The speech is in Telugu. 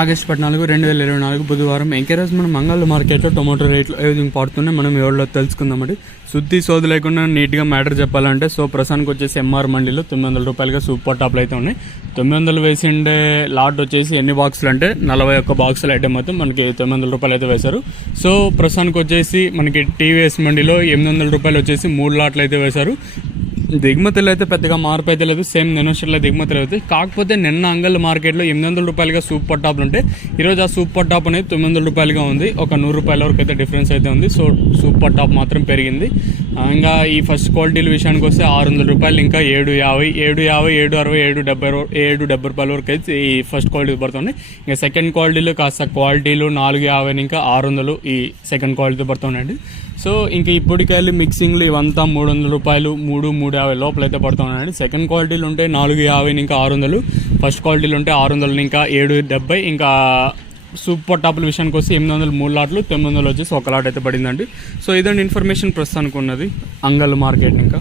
ఆగస్టు 14, 2024 బుధవారం ఎంకరేజ్ మనం మంగళ మార్కెట్లో టొమాటో రేట్లు ఏ విధంగా పడుతున్నాయి మనం ఎవరిలో తెలుసుకుందామండి. శుద్ధి సోది లేకుండా నీట్గా మ్యాటర్ చెప్పాలంటే ప్రస్తుతానికి వచ్చేసి ఎంఆర్ మండీలో 900 రూపాయలుగా సూపర్ టాప్లు అయితే ఉన్నాయి. 900 వేసిండే లాట్ వచ్చేసి ఎన్ని బాక్సులు అంటే 41 బాక్సులు ఐటమ్ అయితే మనకి 900 రూపాయలు అయితే వేశారు. ప్రస్తుతానికి వచ్చేసి మనకి టీవీఎస్ మండీలో 800 రూపాయలు వచ్చేసి 3 లాట్లు అయితే వేశారు. దిగుమతులు అయితే పెద్దగా మార్పు అయితే లేదు, సేమ్ నెనోషియర్లో దిగుమతులు అవుతాయి. కాకపోతే నిన్న అంగల్ మార్కెట్లో 800 రూపాయలుగా సూపర్ టాప్లు ఉంటే ఈరోజు ఆ సూపర్ టాప్ అనేది 900 రూపాయలుగా ఉంది. ఒక 100 రూపాయల వరకు అయితే డిఫరెన్స్ అయితే ఉంది. సూపర్ టాప్ మాత్రం పెరిగింది. ఇంకా ఈ ఫస్ట్ క్వాలిటీల విషయానికి వస్తే 600 రూపాయలు, ఇంకా 750, 760, 770 రూపాయల వరకు అయితే ఈ ఫస్ట్ క్వాలిటీ పడుతుంది. ఇంకా సెకండ్ క్వాలిటీలు కాస్త క్వాలిటీలు 450, ఇంకా 600 ఈ సెకండ్ క్వాలిటీ పడుతున్నాయండి. ఇంక ఈ పొడికాయలు మిక్సింగ్లు ఇవంతా 300 రూపాయలు, 350 లోపల అయితే పడుతున్నాయండి. సెకండ్ క్వాలిటీలు ఉంటే 450, ఇంకా 600. ఫస్ట్ క్వాలిటీలు ఉంటే 600, ఇంకా 770. ఇంకా సూపర్ టాప్ల విషయానికి వస్తే 800 3 లాట్లు, 900 వచ్చేసి 1 లాట్ అయితే పడిందండి. ఇదండి ఇన్ఫర్మేషన్ ప్రస్తుతానికి ఉన్నది అంగల్ మార్కెట్. ఇంకా